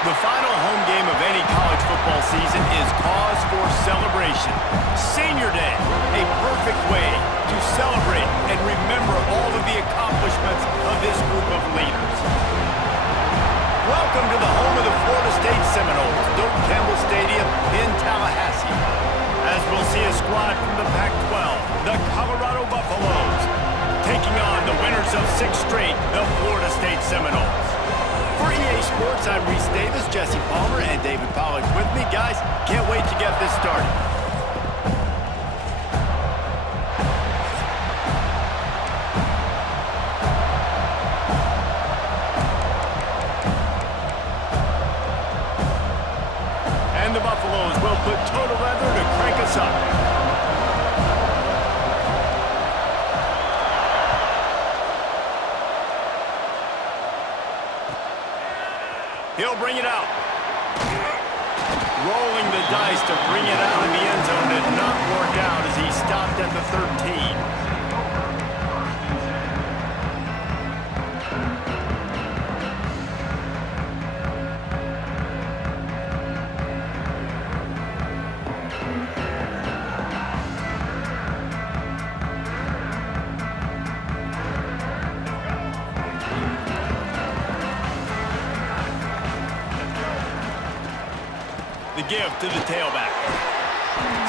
The final home game of any college football season is cause for celebration. Senior Day, a perfect way to celebrate and remember all of the accomplishments of this group of leaders. Welcome to the home of the Florida State Seminoles, Doak Campbell Stadium in Tallahassee. As we'll see a squad from the Pac-12, the Colorado Buffaloes, taking on the winners of 6 straight, the Florida State Seminoles. For EA Sports, I'm Reese Davis, Jesse Palmer, and David Pollack with me. Guys, can't wait to get this started. And the Buffaloes will put total leather to crank us up. He'll bring it out. Rolling the dice to bring it out in the end zone did not work out as he stopped at the 13. The give to the tailback.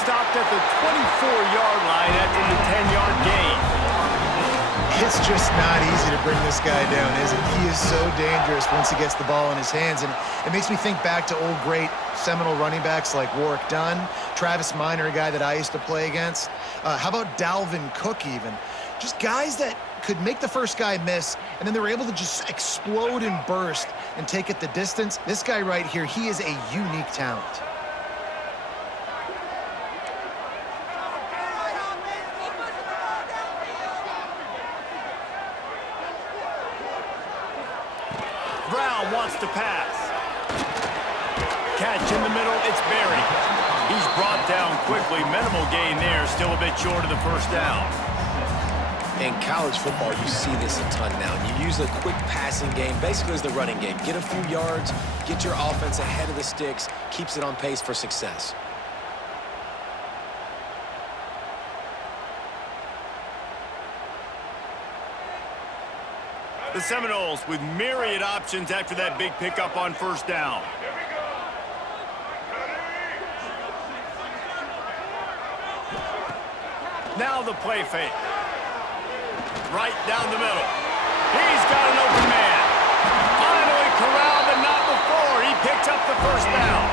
Stopped at the 24-yard line after the 10-yard gain. It's just not easy to bring this guy down, is it? He is so dangerous once he gets the ball in his hands, and it makes me think back to old great Seminole running backs like Warrick Dunn, Travis Minor, a guy that I used to play against. How about Dalvin Cook even? Just guys that could make the first guy miss, and then they were able to just explode and burst and take it the distance. This guy right here, he is a unique talent. Brown wants to pass. Catch in the middle, it's Berry. He's brought down quickly. Minimal gain there, still a bit short of the first down. In college football, you see this a ton now. You use a quick passing game, basically as the running game. Get a few yards, get your offense ahead of the sticks, keeps it on pace for success. The Seminoles with myriad options after that big pickup on first down. Now the play fake. Right down the middle. He's got an open man. Finally corralled, but not before. He picks up the first down.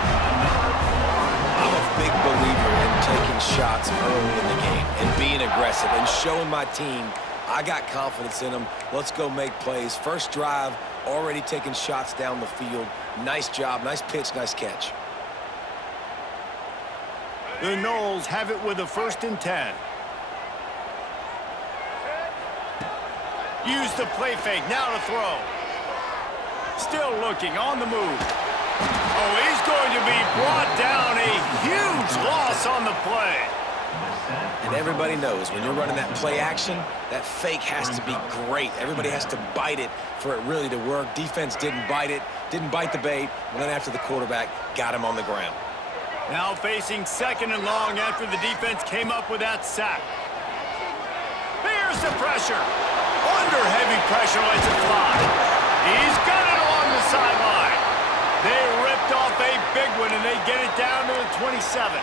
I'm a big believer in taking shots early in the game and being aggressive and showing my team I got confidence in them. Let's go make plays. First drive, already taking shots down the field. Nice job, nice pitch, nice catch. The Noles have it with a 1st and 10. Use the play fake, now to throw. Still looking, on the move. Oh, he's going to be brought down. A huge loss on the play. And everybody knows when you're running that play action, that fake has to be great. Everybody has to bite it for it really to work. Defense didn't bite it, didn't bite the bait, went after the quarterback, got him on the ground. Now facing 2nd and long after the defense came up with that sack. Here's the pressure. Under heavy pressure, lets it fly. He's got it along the sideline. They ripped off a big one, and they get it down to the 27.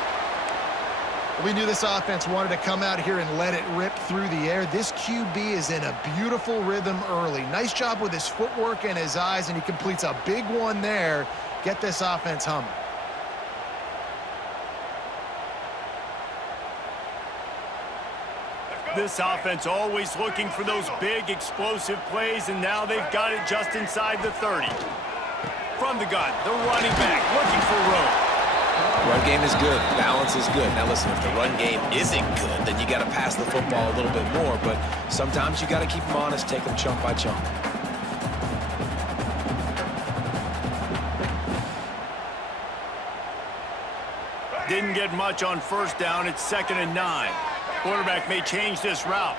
We knew this offense wanted to come out here and let it rip through the air. This QB is in a beautiful rhythm early. Nice job with his footwork and his eyes, and he completes a big one there. Get this offense humming. This offense always looking for those big, explosive plays, and now they've got it just inside the 30. From the gun, the running back looking for room. Run game is good. Balance is good. Now listen, if the run game isn't good, then you got to pass the football a little bit more. But sometimes you got to keep them honest, take them chunk by chunk. Didn't get much on first down. It's 2nd and 9. Quarterback may change this route.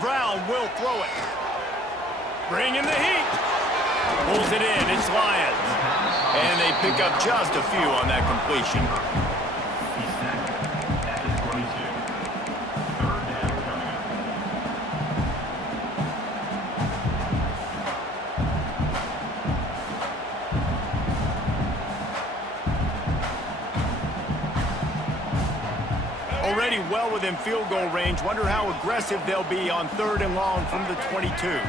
Brown will throw it. Bring in the heat. Pulls it in. It's Lyons. And they pick up just a few on that completion. Already well within field goal range. Wonder how aggressive they'll be on 3rd and long from the 22.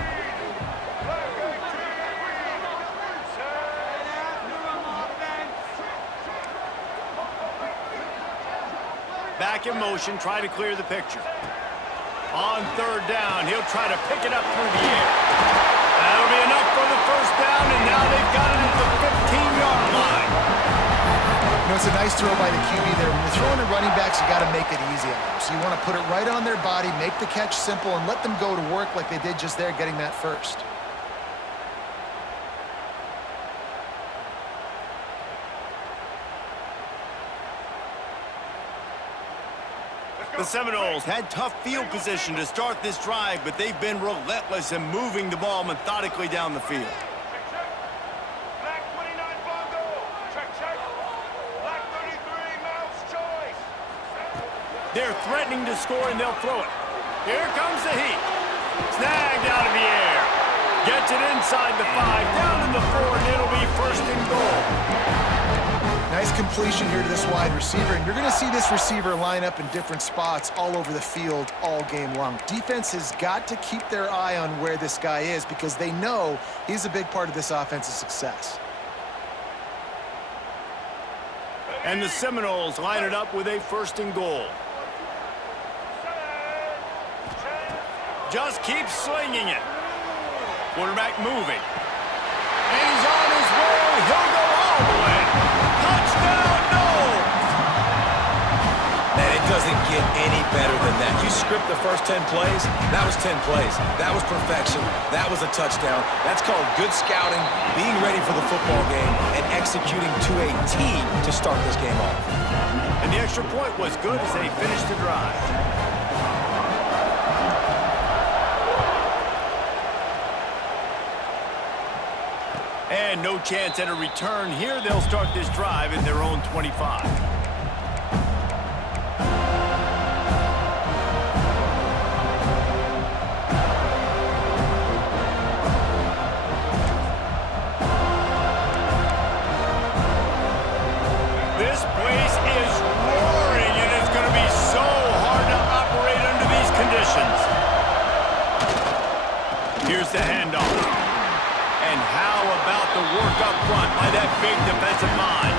Back in motion, try to clear the picture. On 3rd down, he'll try to pick it up through the air. That'll be enough for the 1st down, and now they've got it at the 15-yard line. You know, it's a nice throw by the QB there. When you're throwing to running backs, you got to make it easy on them. So you want to put it right on their body, make the catch simple, and let them go to work like they did just there, getting that first. The Seminoles had tough field position to start this drive, but they've been relentless in moving the ball methodically down the field. Black 29 Bongo. Check. Black 33 Mouse Choice. They're threatening to score, and they'll throw it. Here comes the heat. Snagged out of the air. Gets it inside the 5, down in the 4, and it'll be 1st and goal. Nice completion here to this wide receiver, and you're going to see this receiver line up in different spots all over the field all game long. Defense has got to keep their eye on where this guy is because they know he's a big part of this offense's success. And the Seminoles line it up with a 1st and goal. Just keep slinging it. Quarterback moving. And he's on his way. He'll go all the way. Touchdown, Noles! Man, it doesn't get any better than that. You script the first 10 plays, that was 10 plays. That was perfection. That was a touchdown. That's called good scouting, being ready for the football game, and executing to a T to start this game off. And the extra point was good as they finished the drive. And no chance at a return here. They'll start this drive at their own 25. This place is roaring, and it's going to be so hard to operate under these conditions. Here's the handoff. And how about the work up front by that big defensive line?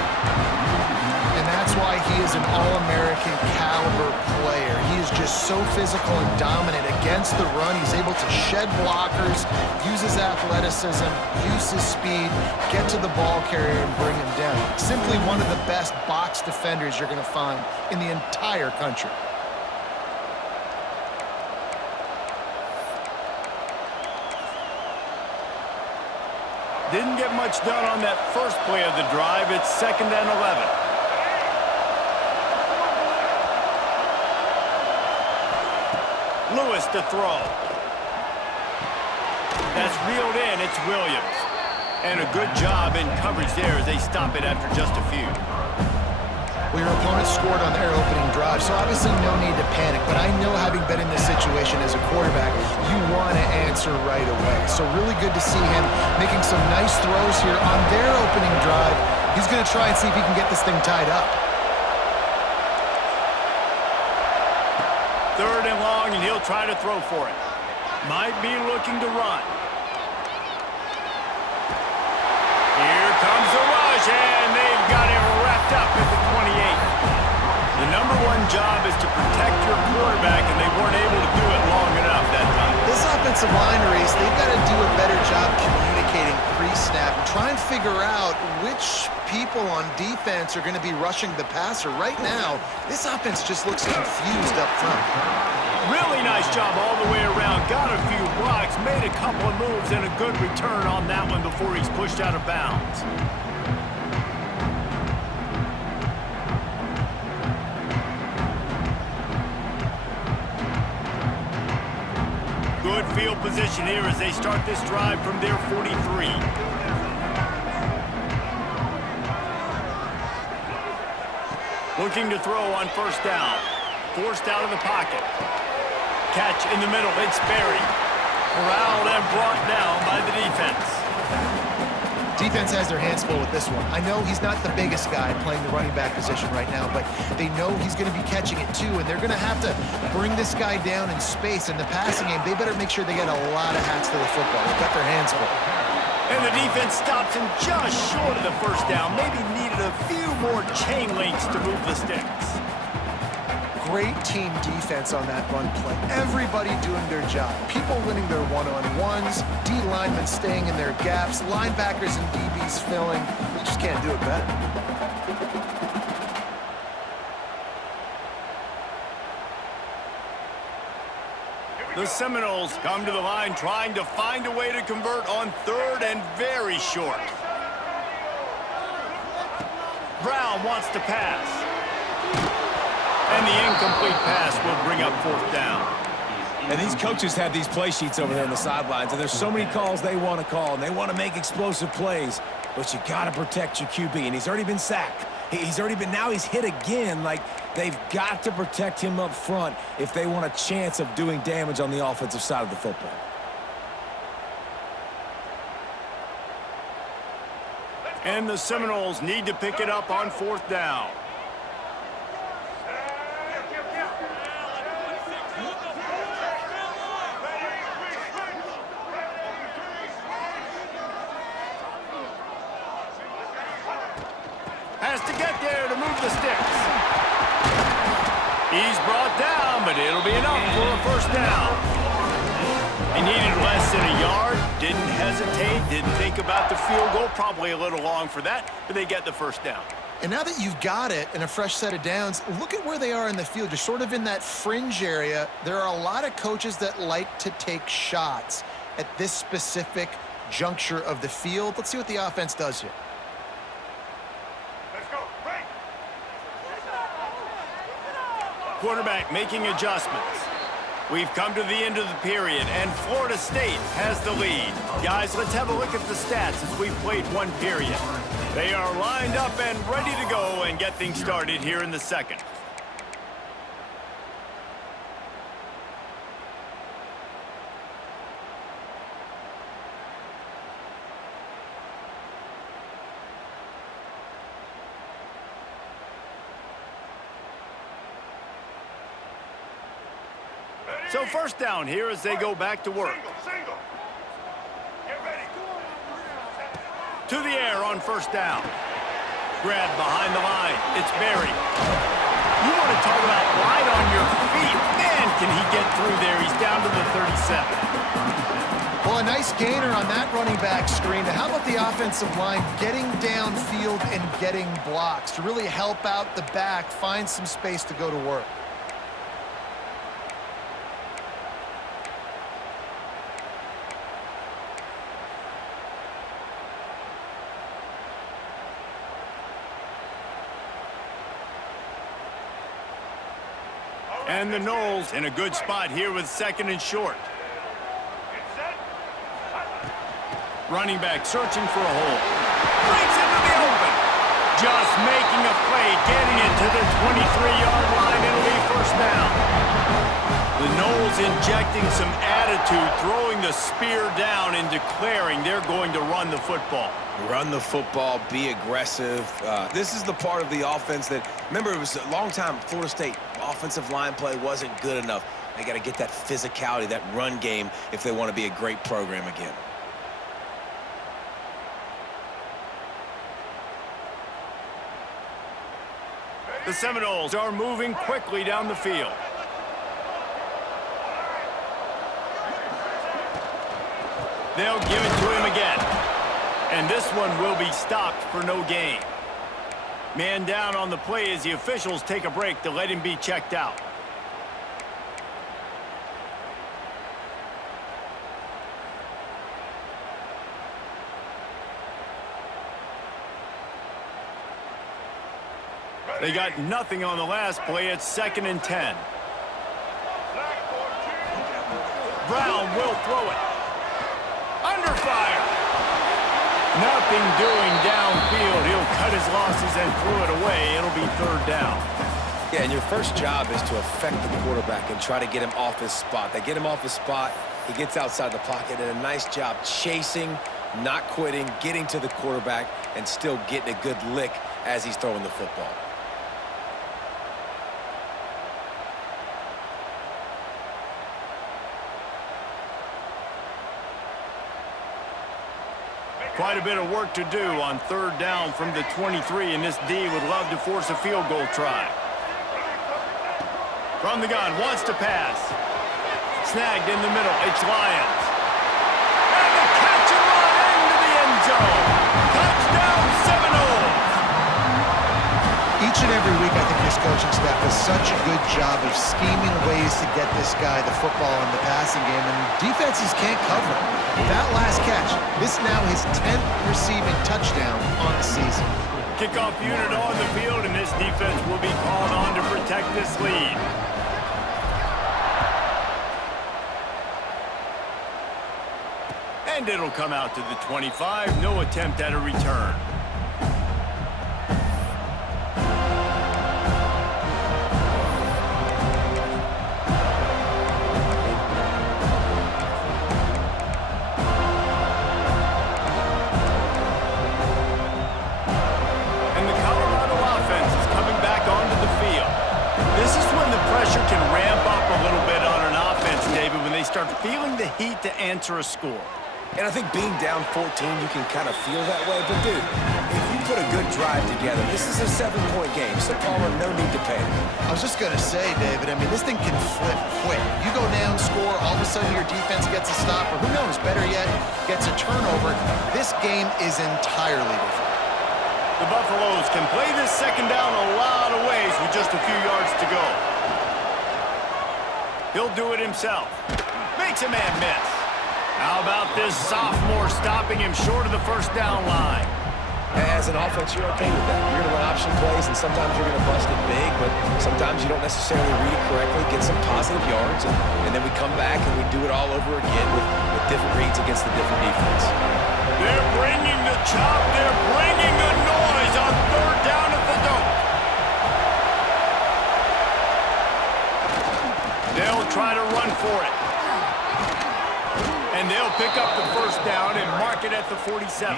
And that's why he is an All-American caliber player. He is just so physical and dominant against the run. He's able to shed blockers, use his athleticism, use his speed, get to the ball carrier and bring him down. Simply one of the best box defenders you're going to find in the entire country. Didn't get much done on that first play of the drive. It's 2nd and 11. Lewis to throw. That's reeled in. It's Williams. And a good job in coverage there as they stop it after just a few. Well, your opponent scored on their opening drive, so obviously no need to panic. But I know, having been in this situation as a quarterback, you want to answer right away. So really good to see him making some nice throws here on their opening drive. He's going to try and see if he can get this thing tied up. 3rd and long, and he'll try to throw for it. Might be looking to run. Here comes the rush, and they've got him wrapped up at the 28. The #1 job is to protect your quarterback, and they weren't able to do it long enough that time. This offensive line race, they've got to do a better job communicating pre-snap and try and figure out which people on defense are going to be rushing the passer. Right now, this offense just looks confused up front. Really nice job all the way around. Got a few blocks, made a couple of moves, and a good return on that one before he's pushed out of bounds. Good field position here as they start this drive from their 43. Looking to throw on first down. Forced out of the pocket. Catch in the middle. It's Berry. Corralled and brought down by the defense. Defense has their hands full with this one. I know he's not the biggest guy playing the running back position right now, but they know he's going to be catching it too, and they're going to have to bring this guy down in space. In the passing game, they better make sure they get a lot of hats to the football. They've got their hands full. And the defense stops him just short of the first down. Maybe needed a few more chain links to move the sticks. Great team defense on that run play. Everybody doing their job. People winning their one-on-ones, D linemen staying in their gaps, linebackers and DBs filling. You just can't do it better. The Seminoles come to the line trying to find a way to convert on third and very short. Brown wants to pass. And the incomplete pass will bring up fourth down. And these coaches have these play sheets over there on the sidelines, and there's so many calls they want to call, and they want to make explosive plays, but you got to protect your QB, and he's already been sacked. Now he's hit again. Like, they've got to protect him up front if they want a chance of doing damage on the offensive side of the football. And the Seminoles need to pick it up on fourth down. Has to get there to move the sticks. He's brought down, but it'll be enough for a first down. He needed less than a yard, didn't hesitate, didn't think about the field goal. Probably a little long for that, but they get the first down. And now that you've got it and a fresh set of downs, look at where they are in the field. You're sort of in that fringe area. There are a lot of coaches that like to take shots at this specific juncture of the field. Let's see what the offense does here. Quarterback making adjustments. We've come to the end of the period, and Florida State has the lead. Guys, let's have a look at the stats as we've played one period. They are lined up and ready to go and get things started here in the second. So first down here as they go back to work. Single. Get ready. To the air on first down. Grab behind the line. It's Berry. You want to talk about light on your feet. Man, can he get through there. He's down to the 37. Well, a nice gainer on that running back screen. How about the offensive line getting downfield and getting blocks to really help out the back, find some space to go to work? And the Noles in a good spot here with second and short. Running back searching for a hole. Breaks into the open. Just making a play, getting it to the 23-yard line. It'll be first down. The Noles injecting some attitude, throwing the spear down and declaring they're going to run the football. Run the football, be aggressive. This is the part of the offense that, remember, it was a long time, Florida State offensive line play wasn't good enough. They got to get that physicality, that run game, if they want to be a great program again. The Seminoles are moving quickly down the field. They'll give it to him again. And this one will be stopped for no gain. Man down on the play as the officials take a break to let him be checked out. They got nothing on the last play. It's 2nd and 10. Brown will throw it. Under fire. Nothing doing downfield. He'll cut his losses and throw it away. It'll be third down. Yeah, and your first job is to affect the quarterback and try to get him off his spot. They get him off his spot, he gets outside the pocket, and a nice job chasing, not quitting, getting to the quarterback, and still getting a good lick as he's throwing the football. Quite a bit of work to do on third down from the 23, and this D would love to force a field goal try. From the gun, wants to pass. Snagged in the middle, it's Lions. And the catch and run into the end zone. Touchdown Seminoles! Each and every week, I think this coaching staff does such a good job of scheming ways to get this guy the football in the passing game, and defenses can't cover him. That last catch, this is now his 10th receiving touchdown on the season. Kickoff unit on the field, and this defense will be called on to protect this lead. And it'll come out to the 25. No attempt at a return. Start feeling the heat to answer a score. And I think being down 14, you can kind of feel that way. But, dude, if you put a good drive together, this is a 7-point game, so Palmer, no need to panic. I was just going to say, David, I mean, this thing can flip quick. You go down, score, all of a sudden your defense gets a stop, or who knows, better yet, gets a turnover. This game is entirely different. The Buffaloes can play this second down a lot of ways with just a few yards to go. He'll do it himself. Makes a man miss. How about this sophomore stopping him short of the first down line? As an offense, you're okay with that. You're going to run option plays, and sometimes you're going to bust it big, but sometimes you don't necessarily read it correctly, get some positive yards, and then we come back and we do it all over again with different reads against the different defense. They're bringing the chop. They're bringing the noise on third down at the dope. They'll try to run for it. And they'll pick up the first down and mark it at the 47.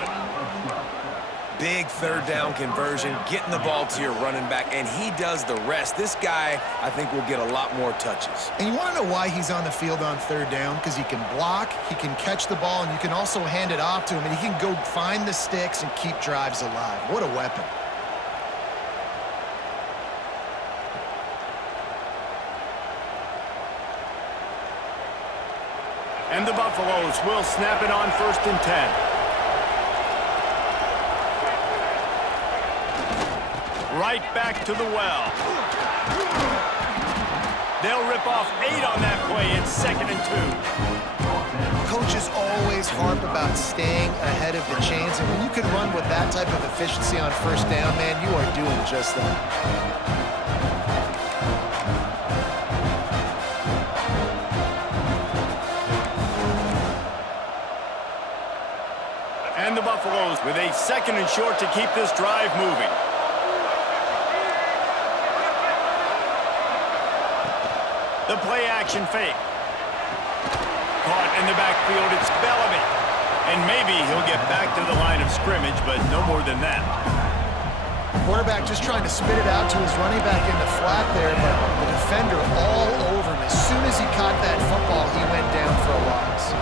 Big third down conversion, getting the ball to your running back, and he does the rest. This guy, I think, will get a lot more touches. And you want to know why he's on the field on third down? Because he can block, he can catch the ball, and you can also hand it off to him, and he can go find the sticks and keep drives alive. What a weapon. And the Buffaloes will snap it on 1st and 10. Right back to the well. They'll rip off 8 on that play. It's 2nd and 2. Coaches always harp about staying ahead of the chains, and when you can run with that type of efficiency on first down, man, you are doing just that. And the Buffaloes with a 2nd and short to keep this drive moving. The play action fake. Caught in the backfield, it's Bellamy. And maybe he'll get back to the line of scrimmage, but no more than that. Quarterback just trying to spit it out to his running back in the flat there, but the defender all over him. As soon as he caught that football, he went down for a loss.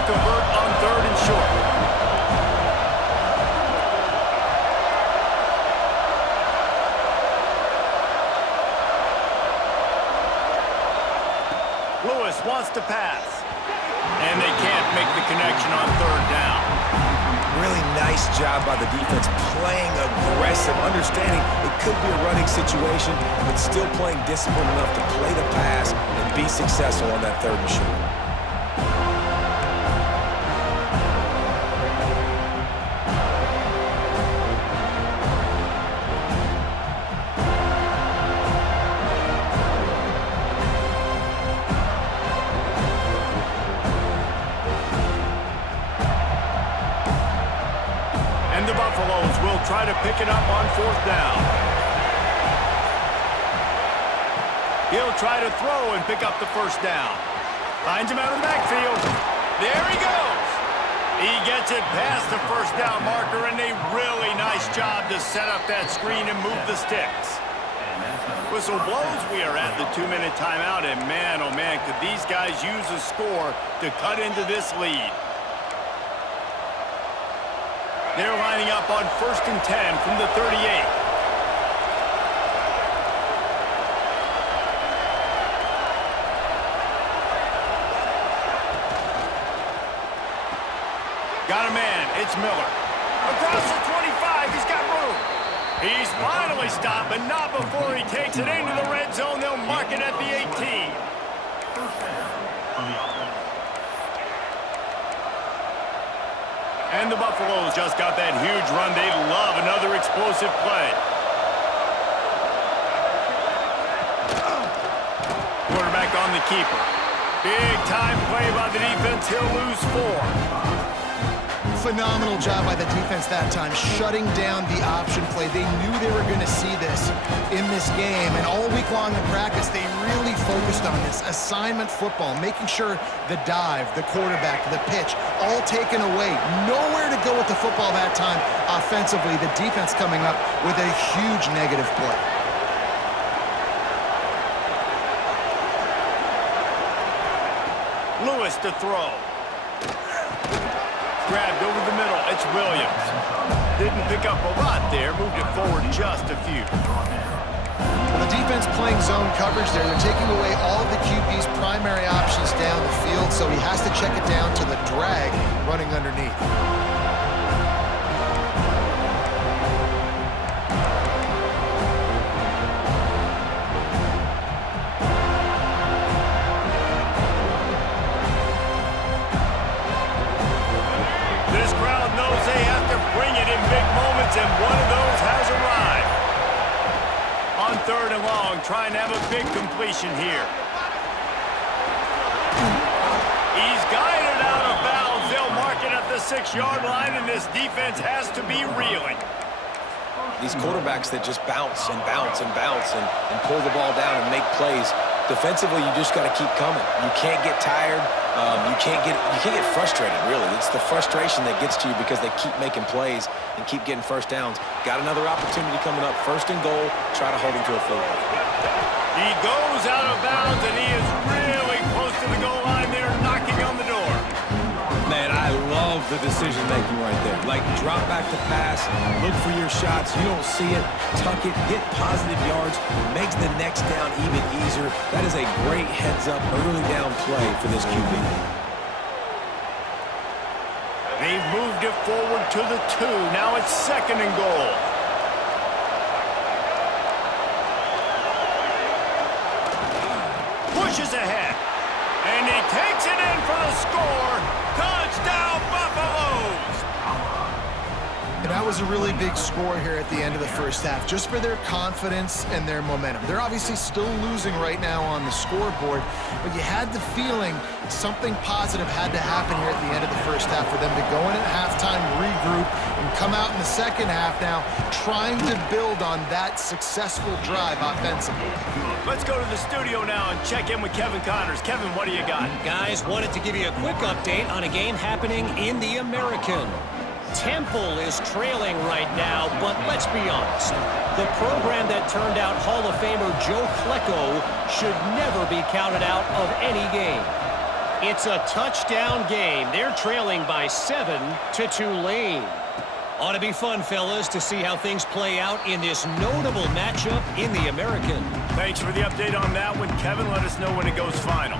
Convert on 3rd and short. Lewis wants to pass. And they can't make the connection on 3rd down. Really nice job by the defense, playing aggressive, understanding it could be a running situation, but still playing disciplined enough to play the pass and be successful on that 3rd and short. pick it up on 4th down. He'll try to throw and pick up the 1st down. Finds him out of the backfield. There he goes. He gets it past the 1st down marker, and a really nice job to set up that screen and move the sticks. Whistle blows, we are at the 2-minute timeout, and man, oh man, could these guys use a score to cut into this lead. They're lining up on 1st and 10 from the 38. Got a man, it's Miller. Across the 25, he's got room. He's finally stopped, but not before he takes it into the red zone. They'll mark it at the 18. And the Buffaloes just got that huge run. They love another explosive play. Quarterback on the keeper. Big time play by the defense. He'll lose 4. Phenomenal job by the defense that time, shutting down the option play. They knew they were going to see this in this game, and all week long in practice, they really focused on this assignment football, making sure the dive, the quarterback, the pitch, all taken away. Nowhere to go with the football that time offensively. The defense coming up with a huge negative play. Lewis to throw. Grabbed over the middle, it's Williams. Didn't pick up a lot there, moved it forward just a few. Well, the defense playing zone coverage there. They're taking away all of the QB's primary options down the field, so he has to check it down to the drag running underneath. And one of those has arrived. On 3rd and long, trying to have a big completion here. He's guided out of bounds. They'll mark it at the 6-yard line, and this defense has to be reeling. These quarterbacks that just bounce and bounce and bounce and pull the ball down and make plays. Defensively, you just got to keep coming. You can't get tired. You can't get frustrated, really. It's the frustration that gets to you because they keep making plays and keep getting 1st downs. Got another opportunity coming up. 1st and goal. Try to hold him to a field goal. He goes out of bounds, and he is really close to the goal line there, knocking on the door. Man, I love the decision-making right there. Like, drop back the pass, look for your shots. You don't see it, tuck it, get positive yards, makes the next down even easier. That is a great heads-up, early down play for this QB. They've moved it forward to the 2. Now it's 2nd and goal. Pushes ahead. And he takes it in for the score. Touchdown, Buffaloes! And that was a really big score here at the end of the 1st half, just for their confidence and their momentum. They're obviously still losing right now on the scoreboard, but you had the feeling something positive had to happen here at the end of the 1st half for them to go in at halftime, regroup, and come out in the 2nd half now trying to build on that successful drive offensively. Let's go to the studio now and check in with Kevin Connors. Kevin, what do you got? Guys, wanted to give you a quick update on a game happening in the American. Temple is trailing right now, but let's be honest. The program that turned out Hall of Famer Joe Klecko should never be counted out of any game. It's a touchdown game. They're trailing by 7 to Tulane. Ought to be fun, fellas, to see how things play out in this notable matchup in the American. Thanks for the update on that one, Kevin. Let us know when it goes final.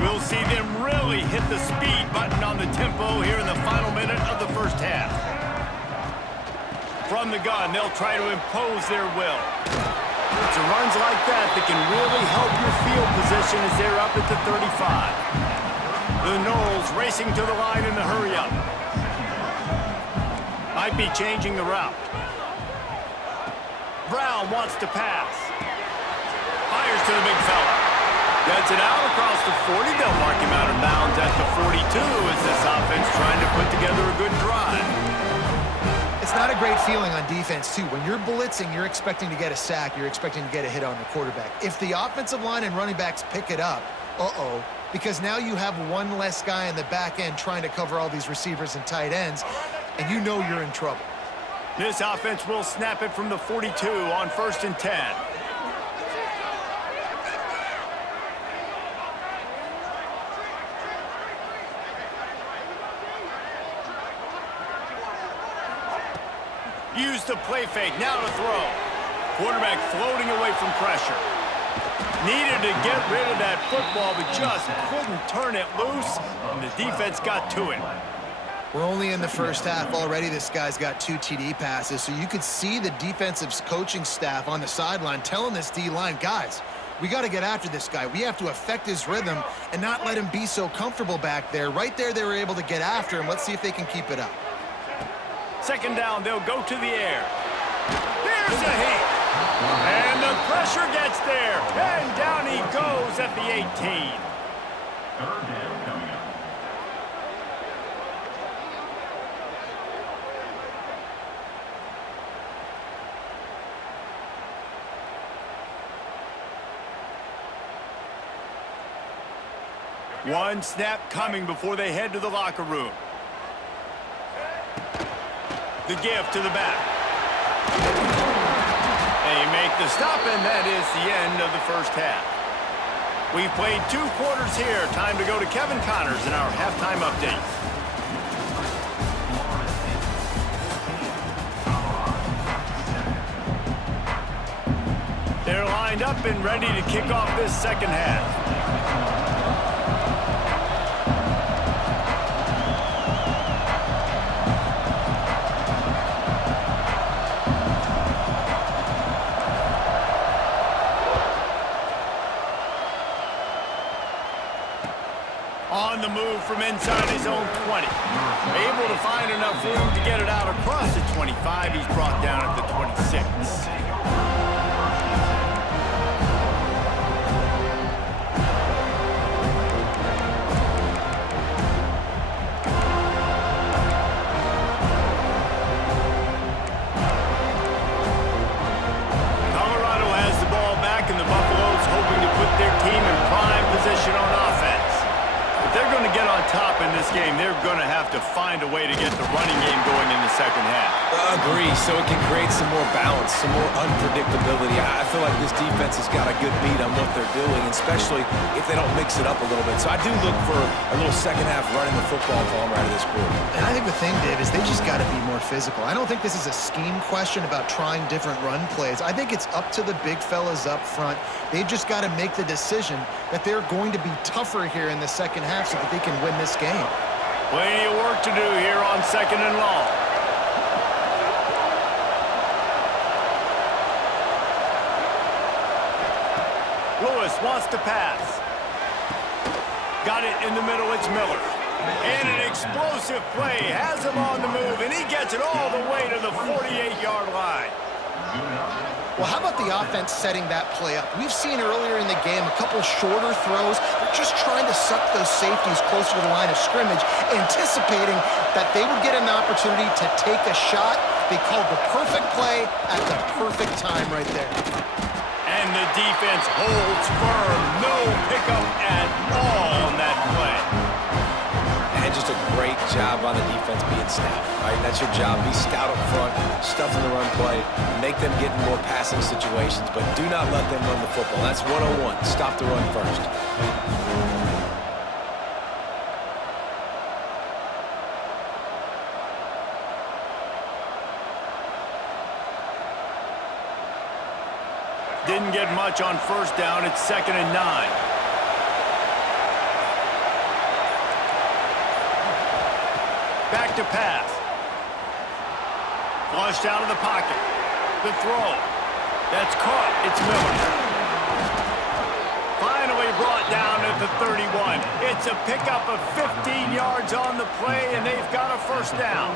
We'll see them really hit the speed button on the tempo here in the final minute of the 1st half. From the gun, they'll try to impose their will. It's runs like that that can really help your field position as they're up at the 35. The Noles racing to the line in the hurry-up. Might be changing the route. Brown wants to pass. Fires to the big fella. Gets it out across the 40. They'll mark him out of bounds at the 42 as this offense trying to put together a good drive. It's not a great feeling on defense, too. When you're blitzing, you're expecting to get a sack. You're expecting to get a hit on the quarterback. If the offensive line and running backs pick it up, because now you have one less guy in the back end trying to cover all these receivers and tight ends, and you know you're in trouble. This offense will snap it from the 42 on 1st and 10. Use the play fake, now to throw. Quarterback floating away from pressure. Needed to get rid of that football, but just couldn't turn it loose, and the defense got to it. We're only in the first half already. This guy's got 2 TD passes, so you could see the defensive coaching staff on the sideline telling this D-line, guys, we got to get after this guy. We have to affect his rhythm and not let him be so comfortable back there. Right there, they were able to get after him. Let's see if they can keep it up. 2nd down, they'll go to the air. Here's a hit. And the pressure gets there. And down he goes at the 18. 3rd down coming up. One snap coming before they head to the locker room. The give to the back. They make the stop, and that is the end of the first half. We've played 2 quarters here. Time to go to Kevin Connors in our halftime update. They're lined up and ready to kick off this second half. On the move from inside his own 20. Able to find enough room to get it out across the 25. He's brought down at the 26. Colorado has the ball back, and the Buffaloes hoping to put their team in prime position on offense. If they're going to get on top in this game, they're going to have to find a way to get the running game going in the second half. Agree, so it can create some more balance, some more unpredictability. I feel like this defense has got a good beat on what they're doing, especially if they don't mix it up a little bit. So I do look for a little second half running the football ball right of this quarter. And I think the thing, Dave, is they just got to be more physical. I don't think this is a scheme question about trying different run plays. I think it's up to the big fellas up front. They've just got to make the decision that they're going to be tougher here in the second half so that they can win this game. Plenty of work to do here on 2nd and long. Lewis wants to pass. Got it in the middle, it's Miller. And an explosive play, has him on the move, and he gets it all the way to the 48-yard line. Well, how about the offense setting that play up? We've seen earlier in the game a couple shorter throws. They're just trying to suck those safeties closer to the line of scrimmage, anticipating that they would get an opportunity to take a shot. They called the perfect play at the perfect time right there. And the defense holds firm. No pickup at all on that play. And just a great job on the defense being stout, right? That's your job. Be stout up front, stuff in the run play, make them get in more passing situations, but do not let them run the football. That's 101. Stop the run first. Didn't get much on 1st down. It's 2nd and 9. Back to pass. Flushed out of the pocket. The throw. That's caught. It's Miller. Finally brought down at the 31. It's a pickup of 15 yards on the play, and they've got a 1st down.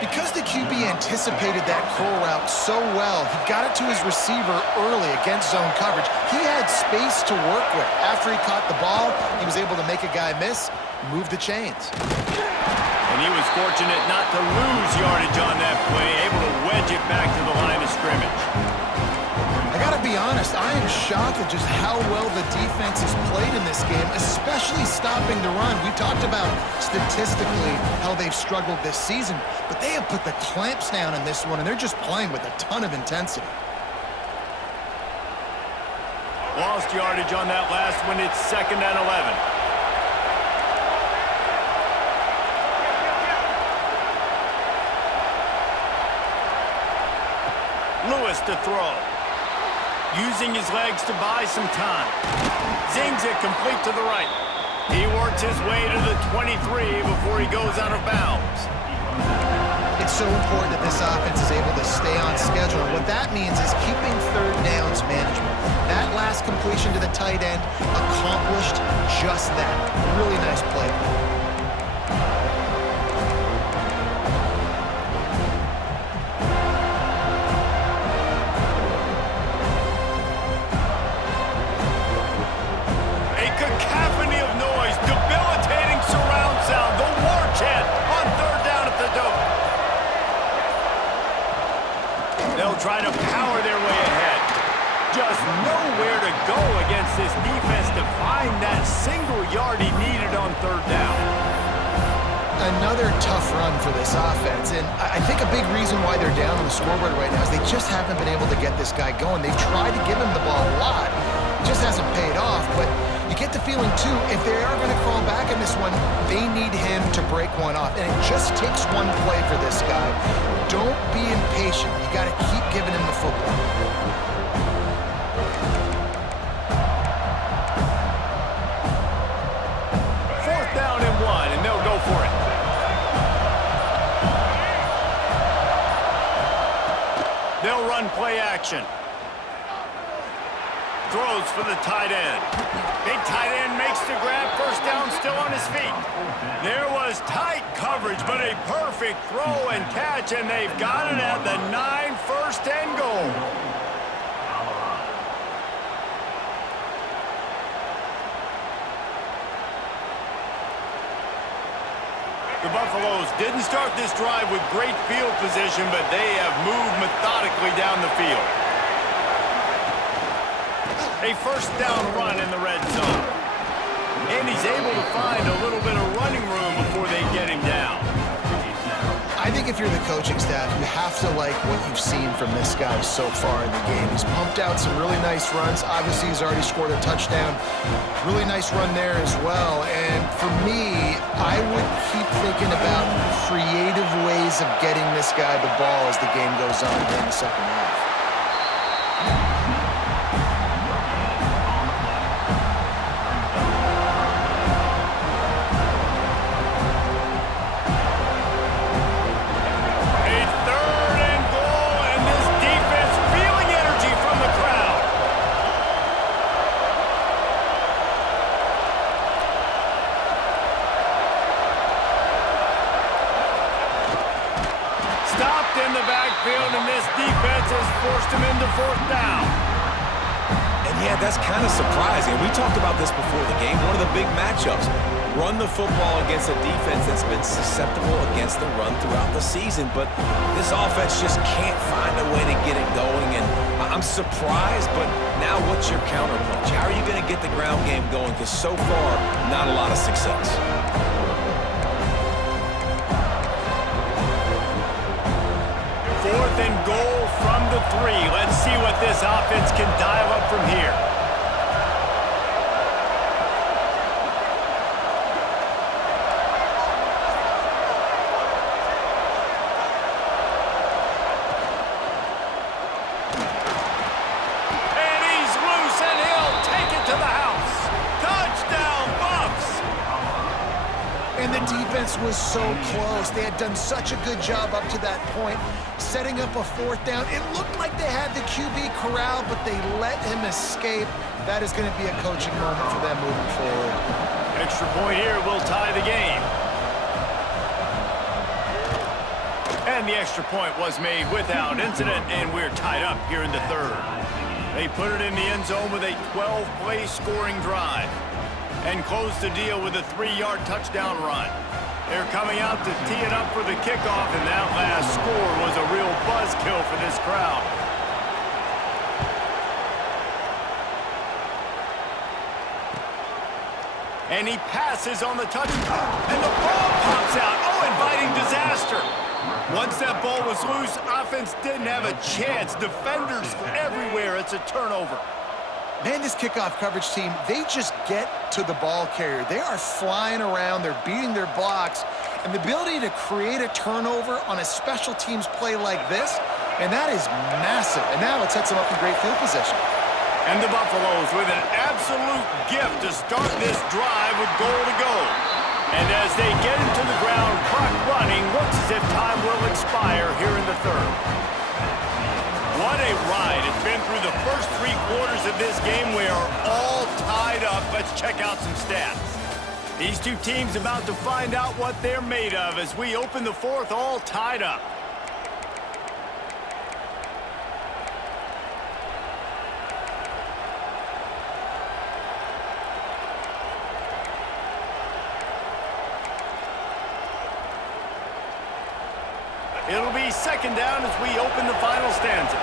Because the QB anticipated that curl route so well, he got it to his receiver early against zone coverage. He had space to work with. After he caught the ball, he was able to make a guy miss, move the chains. And he was fortunate not to lose yardage on that play, able to wedge it back to the line of scrimmage. I gotta be honest, I am shocked at just how well the defense has played in this game, especially stopping the run. We talked about statistically how they've struggled this season, but they have put the clamps down in this one, and they're just playing with a ton of intensity. Lost yardage on that last one. It's 2nd and 11. Lewis to throw. Using his legs to buy some time. Zings it complete to the right. He works his way to the 23 before he goes out of bounds. It's so important that this offense is able to stay on schedule. And what that means is keeping third downs management. That last completion to the tight end accomplished just that. Really nice play. Try to power their way ahead. Just nowhere to go against this defense to find that single yard he needed on 3rd down. Another tough run for this offense, and I think a big reason why they're down on the scoreboard right now is they just haven't been able to get this guy going. They've tried to give him the ball a lot. It just hasn't paid off, but you get the feeling, too, if they are going to crawl back in this one, they need him to break one off, and it just takes one play for this guy. Don't be impatient. You got to keep giving him the football. Fourth down and 1, and they'll go for it. They'll run play action. Throws for the tight end. Big tight end makes the grab. First down, still on his feet. There was tight coverage, but a perfect throw and catch, and they've got it at the 9, 1st and goal. The Buffaloes didn't start this drive with great field position, but they have moved methodically down the field. A 1st down run in the red zone. And he's able to find a little bit of running room before they get him down. I think if you're the coaching staff, you have to like what you've seen from this guy so far in the game. He's pumped out some really nice runs. Obviously, he's already scored a touchdown. Really nice run there as well. And for me, I would keep thinking about creative ways of getting this guy the ball as the game goes on here in the 2nd half. In the backfield, and this defense has forced him into 4th down. And yeah, that's kind of surprising. We talked about this before the game. One of the big matchups. Run the football against a defense that's been susceptible against the run throughout the season. But this offense just can't find a way to get it going. And I'm surprised, but now what's your counterpunch? How are you going to get the ground game going? Because so far, not a lot of success. 4th and goal from the 3. Let's see what this offense can dial up from here. And he's loose, and he'll take it to the house. Touchdown, Buffs! And the defense was so close. They had done such a good job up to that point, setting up a 4th down. It looked like they had the QB corralled, but they let him escape. That is going to be a coaching moment for them moving forward. Extra point here will tie the game. And And the extra point was made without incident, and we're tied up here in the third. They put it in the end zone with a 12-play scoring drive and close the deal with a 3-yard touchdown run. They're coming out to tee it up for the kickoff, and that last score was a real buzzkill for this crowd. And he passes on the touchdown, and the ball pops out. Oh, inviting disaster. Once that ball was loose, offense didn't have a chance. Defenders everywhere. It's a turnover. Man, this kickoff coverage team, they just get to the ball carrier. They are flying around. They're beating their blocks. And the ability to create a turnover on a special teams play like this, and that is massive. And now it sets them up in great field position. And the Buffaloes with an absolute gift to start this drive with goal to go. And as they get into the ground, clock running, looks as if time will expire here in the third. What a ride. It's been through the first 3 quarters of this game. We are all tied up. Let's check out some stats. These two teams about to find out what they're made of as we open the fourth all tied up. It'll be second down as we open the final stanza.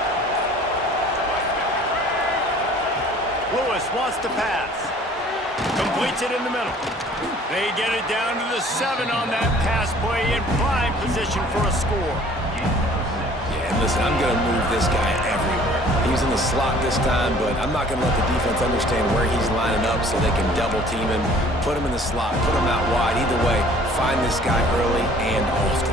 Lewis wants to pass. Completes it in the middle. They get it down to the 7 on that pass play in prime position for a score. Yeah, and listen, I'm going to move this guy everywhere. He's in the slot this time, but I'm not going to let the defense understand where he's lining up so they can double team him, put him in the slot, put him out wide. Either way, find this guy early and often.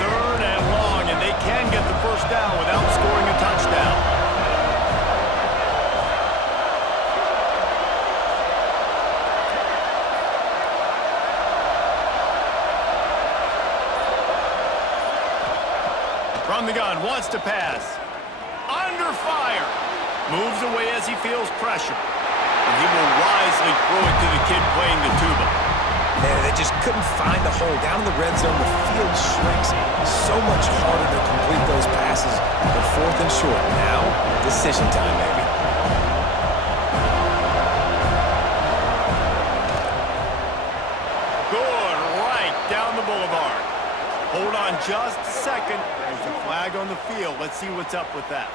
Third and long, and they can get the first down without scoring a touchdown. From the gun, wants to pass. Under fire. Moves away as he feels pressure. And he will wisely throw it to the kid playing the tuba. Man, they just couldn't find a hole. Down in the red zone, the field shrinks. So much harder to complete those passes. But 4th and short. Now, decision time, baby. Good, right down the boulevard. Hold on just a second. There's a flag on the field. Let's see what's up with that.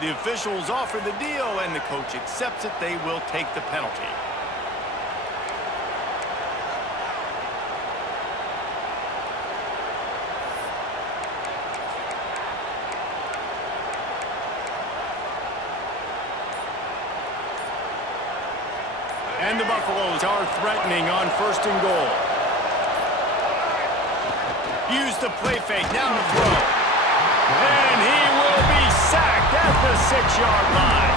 The officials offer the deal, and the coach accepts it. They will take the penalty. And the Buffaloes are threatening on 1st and goal. Use the play fake, now to throw. And he will be sacked at the 6-yard line.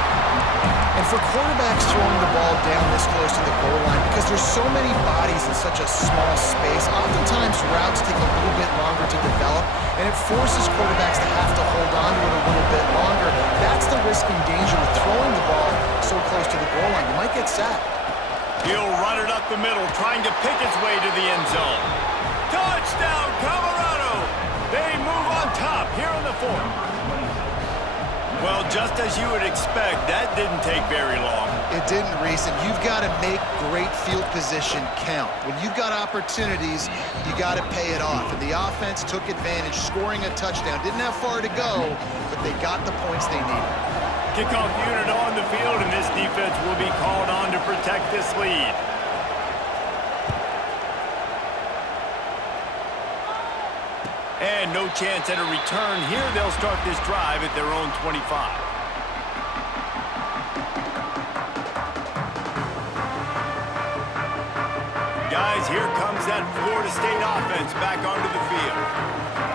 And for quarterbacks throwing the ball down this close to the goal line, because there's so many bodies in such a small space, oftentimes routes take a little bit longer to develop, and it forces quarterbacks to have to hold on to it a little bit longer. That's the risk and danger with throwing the ball so close to the goal line. You might get sacked. He'll run it up the middle, trying to pick his way to the end zone. Touchdown, Colorado! They move on top here in the 4th. Well, just as you would expect, that didn't take very long. It didn't, Reese, and you've got to make great field position count. When you've got opportunities, you got to pay it off. And the offense took advantage, scoring a touchdown. Didn't have far to go, but they got the points they needed. Kickoff unit on the field, and this defense will be called on to protect this lead. And no chance at a return here. They'll start this drive at their own 25. Guys, here comes that Florida State offense back onto the field.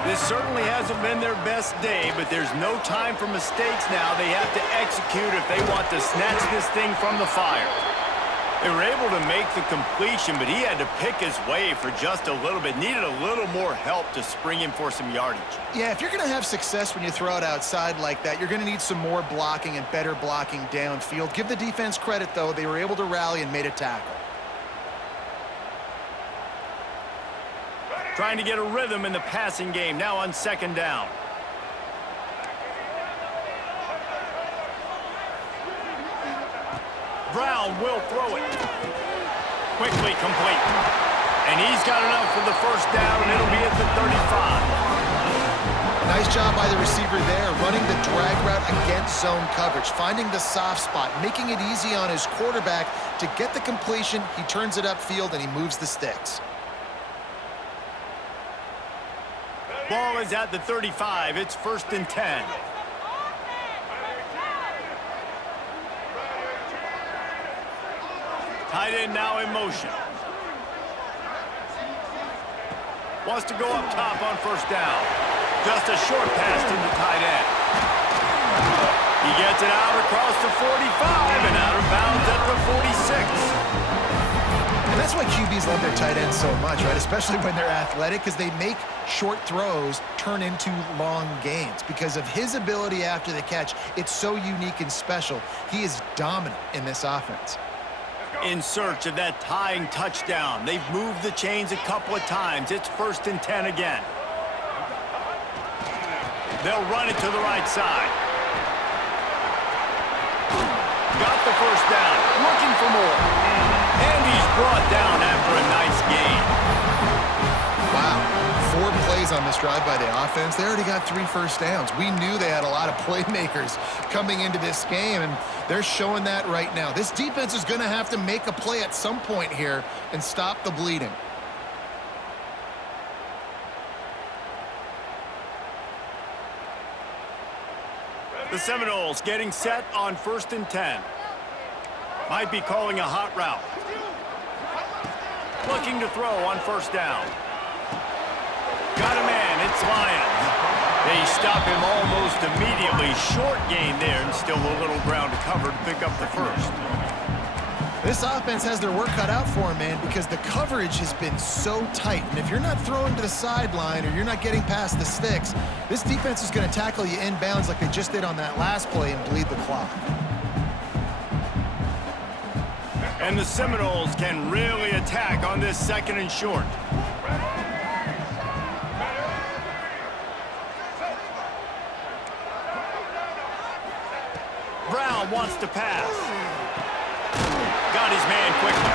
This certainly hasn't been their best day, but there's no time for mistakes now. They have to execute if they want to snatch this thing from the fire. They were able to make the completion, but he had to pick his way for just a little bit. Needed a little more help to spring him for some yardage. Yeah, if you're going to have success when you throw it outside like that, you're going to need some more blocking and better blocking downfield. Give the defense credit, though. They were able to rally and made a tackle. Trying to get a rhythm in the passing game, now on second down. Brown will throw it. Quickly complete. And he's got enough for the first down, and it'll be at the 35. Nice job by the receiver there, running the drag route against zone coverage, finding the soft spot, making it easy on his quarterback to get the completion. He turns it upfield, and he moves the sticks. Ball is at the 35. It's 1st and 10. Tight end now in motion. Wants to go up top on first down. Just a short pass to the tight end. He gets it out across the 45 and out of bounds at the 46. And that's why QBs love their tight ends so much, right? Especially when they're athletic, because they make short throws turn into long gains. Because of his ability after the catch, it's so unique and special. He is dominant in this offense. In search of that tying touchdown. They've moved the chains a couple of times. It's 1st and 10 again. They'll run it to the right side. Got the first down. Looking for more. And he's brought down after a nice gain. Wow. 4 plays on this drive by the offense. They already got 3 first downs. We knew they had a lot of playmakers coming into this game, and they're showing that right now. This defense is going to have to make a play at some point here and stop the bleeding. The Seminoles getting set on 1st and 10. Might be calling a hot route. Looking to throw on first down. Got a man, it's Lyons. They stop him almost immediately. Short gain there and still a little ground to cover to pick up the first. This offense has their work cut out for them, man, because the coverage has been so tight. And if you're not throwing to the sideline or you're not getting past the sticks, this defense is going to tackle you inbounds like they just did on that last play and bleed the clock. And the Seminoles can really attack on this 2nd and short. Brown wants to pass. Got his man quickly.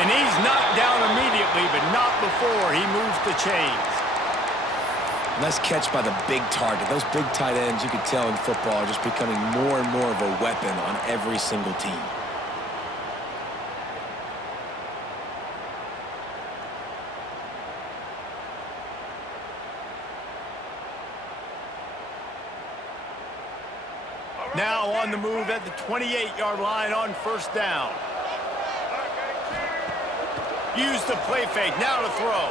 And he's knocked down immediately, but not before he moves the chains. Nice catch by the big target. Those big tight ends, you could tell in football, are just becoming more and more of a weapon on every single team. Now on the move at the 28-yard line on first down. Use the play fake, now to throw.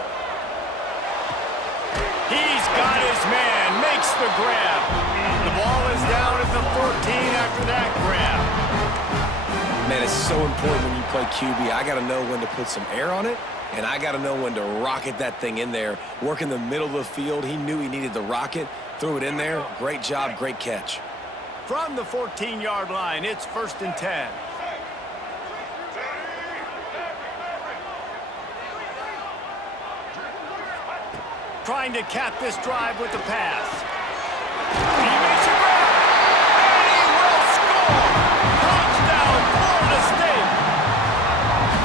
He's got his man, makes the grab. The ball is down at the 14 after that grab. Man, it's so important when you play QB. I got to know when to put some air on it, and I got to know when to rocket that thing in there. Work in the middle of the field. He knew he needed the rocket, threw it in there. Great job, great catch. From the 14-yard line, it's 1st and 10. Trying to cap this drive with the pass. He makes a grab, and he will score! Touchdown, Florida State!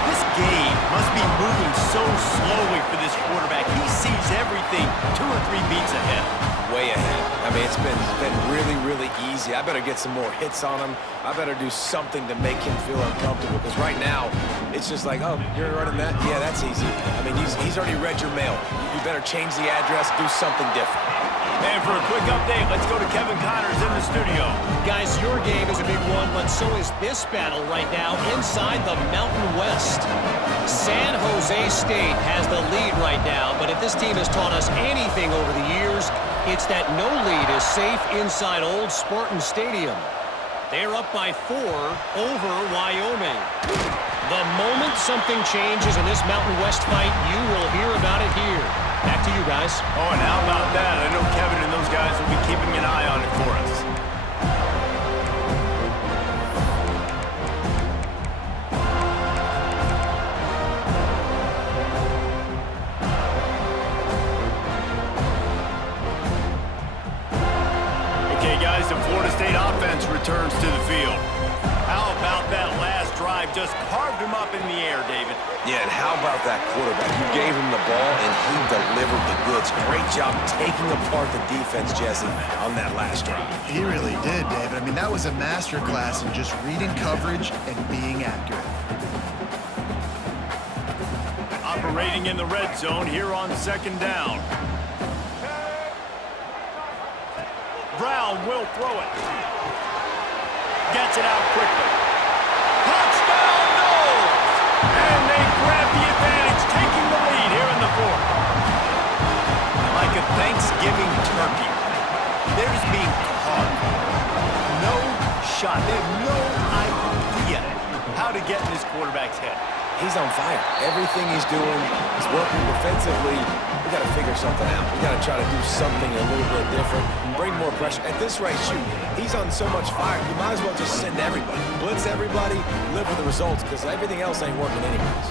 This game must be moving so slowly for this quarterback. He sees everything 2 or 3 beats ahead. Way ahead. I mean, it's been really, really easy. I better get some more hits on him. I better do something to make him feel uncomfortable, because right now, it's just like, oh, you're running that? Yeah, that's easy. I mean, he's already read your mail. You better change the address, do something different. And for a quick update, let's go to Kevin Connors in the studio. Guys, your game is a big one, but so is this battle right now inside the Mountain West. San Jose State has the lead right now, but if this team has taught us anything over the years, it's that no lead is safe inside Old Spartan Stadium. They're up by 4 over Wyoming. The moment something changes in this Mountain West fight, you will hear about it here. Back to you guys. Oh, and how about that? I know Kevin and those guys will be keeping an eye on it for us. State offense returns to the field. How about that last drive? Just carved him up in the air, David. Yeah, and how about that quarterback? You gave him the ball, and he delivered the goods. Great job taking apart the defense, Jesse, on that last drive. He really did, David. I mean, that was a masterclass in just reading coverage and being accurate. Operating in the red zone here on second down. Brown will throw it. Gets it out quickly. Touchdown, Knowles! And they grab the advantage, taking the lead here in the fourth. Like a Thanksgiving turkey, they're just being caught. No shot. They have no idea how to get in this quarterback's head. He's on fire. Everything he's doing is working defensively. We got to figure something out. We got to try to do something a little bit different, bring more pressure. At this rate, shoot, he's on so much fire, you might as well just send everybody. Blitz everybody, live with the results, because everything else ain't working anyways.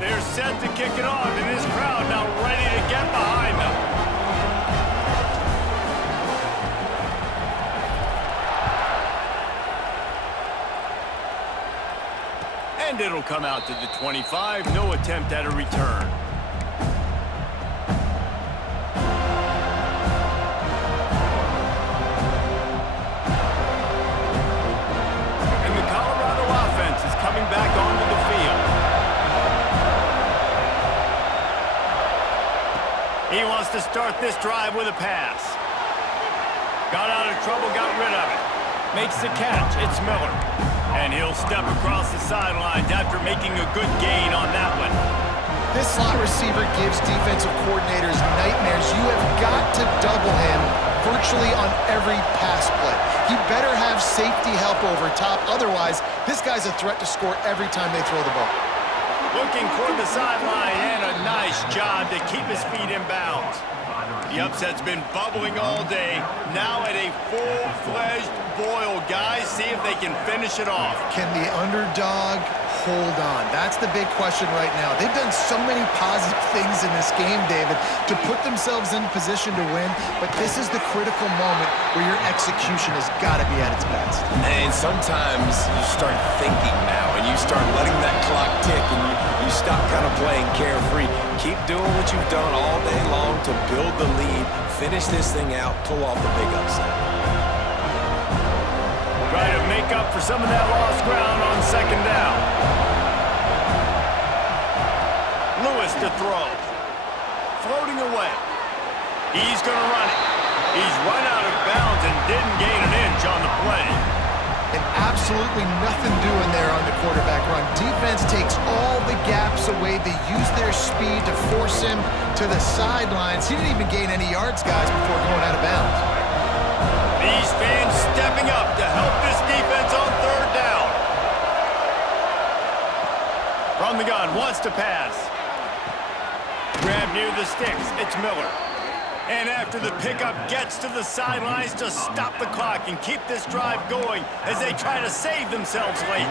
They're set to kick it off, and this crowd now ready to get behind them. And it'll come out to the 25. No attempt at a return. And the Colorado offense is coming back onto the field. He wants to start this drive with a pass. Got out of trouble, got rid of it. Makes the catch. It's Miller. And he'll step across the sidelines after making a good gain on that one. This slot receiver gives defensive coordinators nightmares. You have got to double him virtually on every pass play. You better have safety help over top. Otherwise, this guy's a threat to score every time they throw the ball. Looking toward the sideline, and a nice job to keep his feet in bounds. The upset's been bubbling all day. Now at a full-fledged boil, guys. See if they can finish it off. Can the underdog hold on? That's the big question right now. They've done so many positive things in this game, David, to put themselves in position to win, but this is the critical moment where your execution has got to be at its best. And sometimes you start thinking now, and you start letting that clock tick, and you stop kind of playing carefree. Keep doing what you've done all day long to build the lead, finish this thing out, pull off the big upset. Try to make up for some of that lost ground on second down. Lewis to throw. Floating away. He's going to run it. He's run out of bounds and didn't gain an inch on the play. And absolutely nothing doing there on the quarterback run. Defense takes all the gaps away. They use their speed to force him to the sidelines. He didn't even gain any yards, guys, before going out of bounds. These fans stepping up to help this defense on third down. From the gun, wants to pass. Grab near the sticks. It's Miller. And after the pickup, gets to the sidelines to stop the clock and keep this drive going as they try to save themselves late.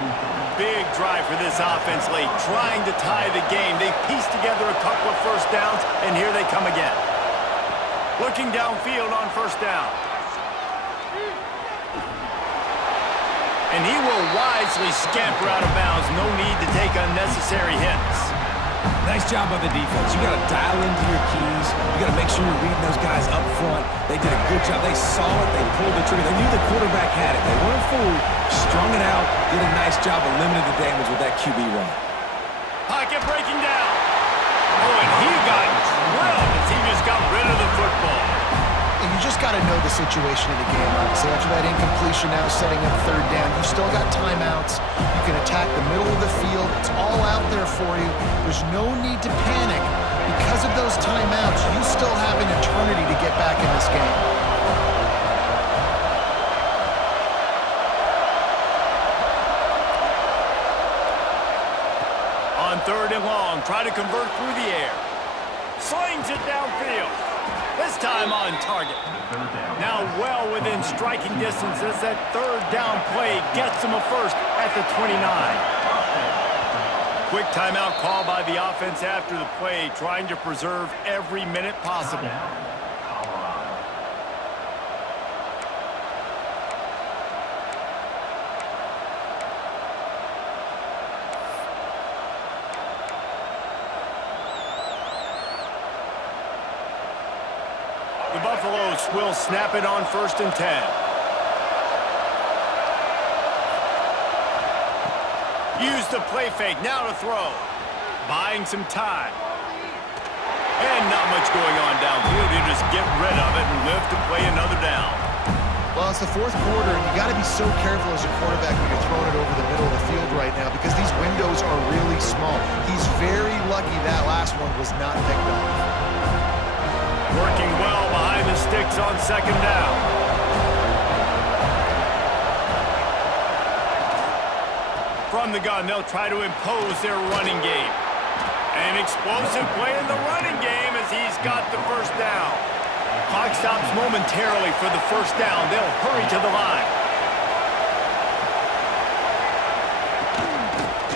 Big drive for this offense late, trying to tie the game. They pieced together a couple of first downs, and here they come again. Looking downfield on first down. And he will wisely scamper out of bounds. No need to take unnecessary hits. Nice job by the defense. You got to dial into your keys. You got to make sure you're reading those guys up front. They did a good job. They saw it. They pulled the trigger. They knew the quarterback had it. They weren't fooled. Strung it out. Did a nice job of limiting the damage with that QB run. Pocket breaking down. Oh, and he got drilled as he just got rid of the football. And you just got to know the situation of the game, obviously. After that incompletion now setting up third down, you've still got timeouts. You can attack the middle of the field. It's all out there for you. There's no need to panic. Because of those timeouts, you still have an eternity to get back in this game. On third and long, try to convert through the air. Slings it downfield. This time on target. Now well within striking distance as that third down play gets him a first at the 29. Quick timeout call by the offense after the play, trying to preserve every minute possible. The Buffaloes will snap it on 1st and 10. Use the play fake, now to throw. Buying some time. And not much going on downfield. You just get rid of it and live to play another down. Well, it's the 4th quarter, and you got to be so careful as a quarterback when you're throwing it over the middle of the field right now because these windows are really small. He's very lucky that last one was not picked up. Working well behind the sticks on 2nd down. From the gun, they'll try to impose their running game. An explosive play in the running game as he's got the 1st down. Clock stops momentarily for the 1st down. They'll hurry to the line.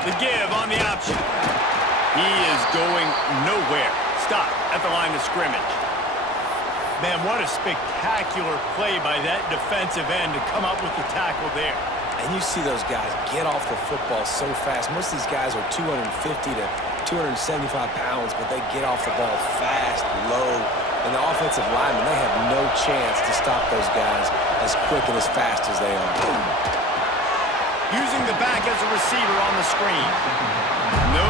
The give on the option. He is going nowhere. Stop at the line of scrimmage. Man, what a spectacular play by that defensive end to come up with the tackle there. And you see those guys get off the football so fast. Most of these guys are 250 to 275 pounds, but they get off the ball fast, low. And the offensive linemen, they have no chance to stop those guys as quick and as fast as they are. Using the back as a receiver on the screen. No,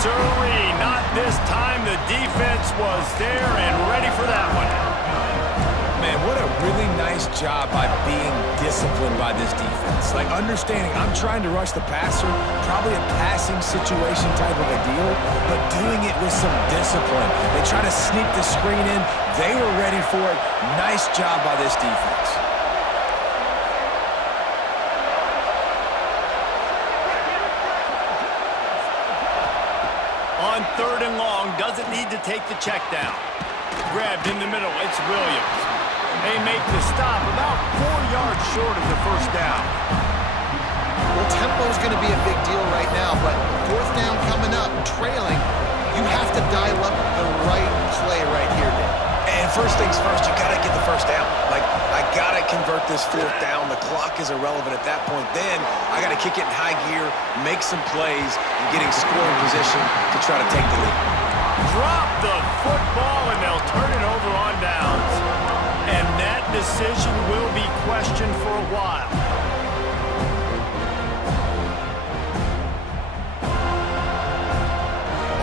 sirree, not this time. The defense was there and ready for that one. Man, what a really nice job by being disciplined by this defense. Like, understanding I'm trying to rush the passer, probably a passing situation type of a deal, but doing it with some discipline. They try to sneak the screen in. They were ready for it. Nice job by this defense. On 3rd and long, doesn't need to take the check down. Grabbed in the middle, it's Williams. They make the stop about 4 yards short of the 1st down. Well, tempo is going to be a big deal right now, but 4th down coming up, trailing, you have to dial up the right play right here, Dave. And first things first, you got to get the 1st down. Like, I got to convert this 4th down. The clock is irrelevant at that point. Then I got to kick it in high gear, make some plays, and get in scoring position to try to take the lead. Drop the football, and they'll turn it over on downs. And that decision will be questioned for a while.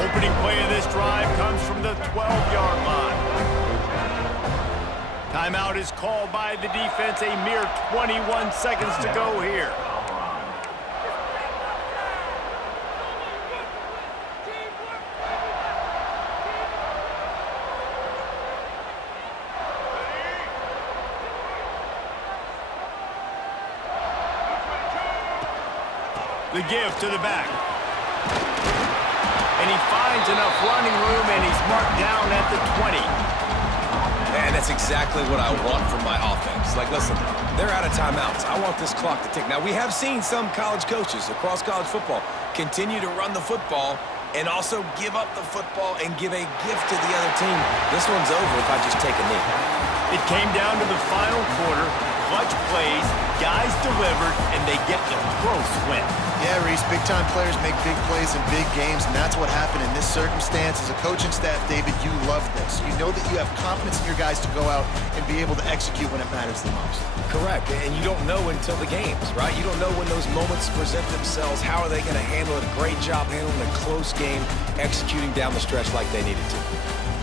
Opening play of this drive comes from the 12-yard line. Timeout is called by the defense. A mere 21 seconds to go here. The give to the back. And he finds enough running room, and he's marked down at the 20. And that's exactly what I want from my offense. Like, listen, they're out of timeouts. I want this clock to tick. Now, we have seen some college coaches across college football continue to run the football and also give up the football and give a gift to the other team. This one's over if I just take a knee. It came down to the final quarter. Clutch plays, guys delivered, and they get the close win. Yeah, Reese, big-time players make big plays in big games, and that's what happened in this circumstance. As a coaching staff, David, you love this. You know that you have confidence in your guys to go out and be able to execute when it matters the most. Correct, and you don't know until the games, right? You don't know when those moments present themselves. How are they going to handle it? A great job handling a close game, executing down the stretch like they needed to.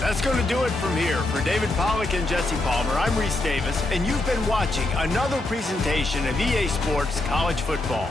That's going to do it from here. For David Pollack and Jesse Palmer, I'm Reese Davis, and you've been watching another presentation of EA Sports College Football.